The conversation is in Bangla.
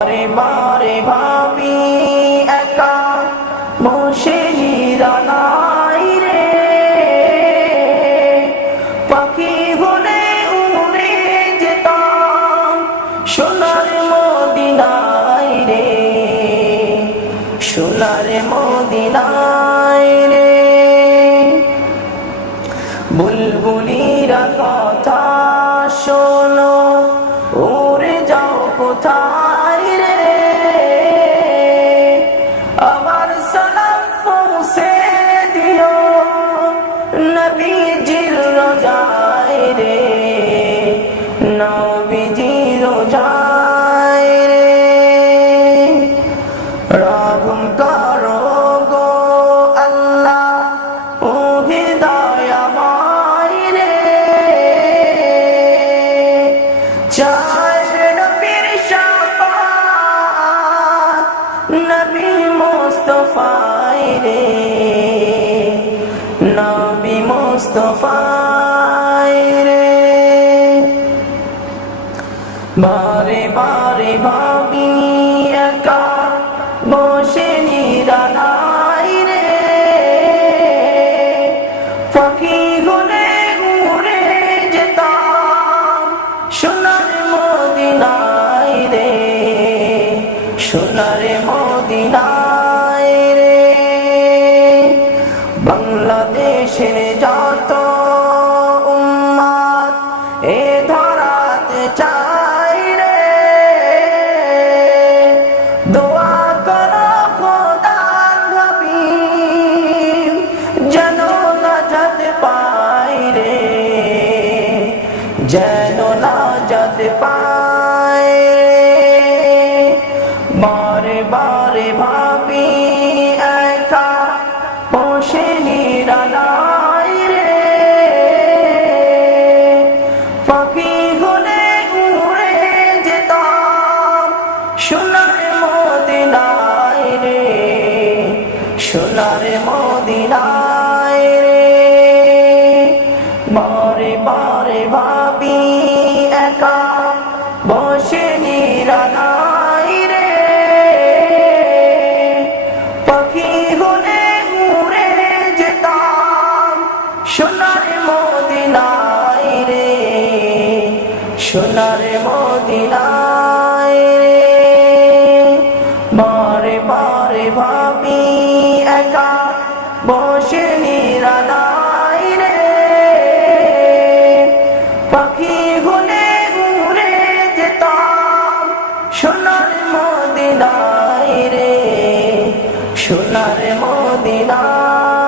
বারে বারে ভাবি একা বসে নিরালাই রে, পাখি হলে উড়ে যেতাম সোনার মদিনায় রে, সোনার মদিনায় রে। বুলবুলিরা কথা শোনো, উড়ে যাও কোথায় রে, আমার সালাম পৌঁছে দিও নবীজির রোজায় রে, নবীজির রোজায় রে। রহম করো গো আল্লাহ ও হৃদয়ময় রে, নবী মুস্তাফায় রে, নবী মুস্তাফায় রে। বারে বারে ভাবি একা বসে নিরালাই রে, পাখি হলে উড়ে যেতাম সোনার মদিনায় রে, সোনার মদিনায় রে। বাংলাদেশের যত উম্মত এ ধরাতে চাই রে, দোয়া করো খোদার হাবিব যেন নাজাত পাই রে, যেন নাজাত পাই রে। বারে বারে ভাবি একা বসে নিরালাই রে, পাখি হলে উড়ে যেতাম সোনার মদিনায় রে, সোনার মদিনায় রে। বারে বারে ভাবি একা বসে নিরালাই রে, পাখি হলে উড়ে যেতাম সোনার মদিনায় রে, সোনার মদিনায় রে। বারে বারে ভাবি একা বসে নিরালাই রে, পাখি হলে উড়ে যেতাম সোনার মদিনায় রে, সোনার মদিনায়।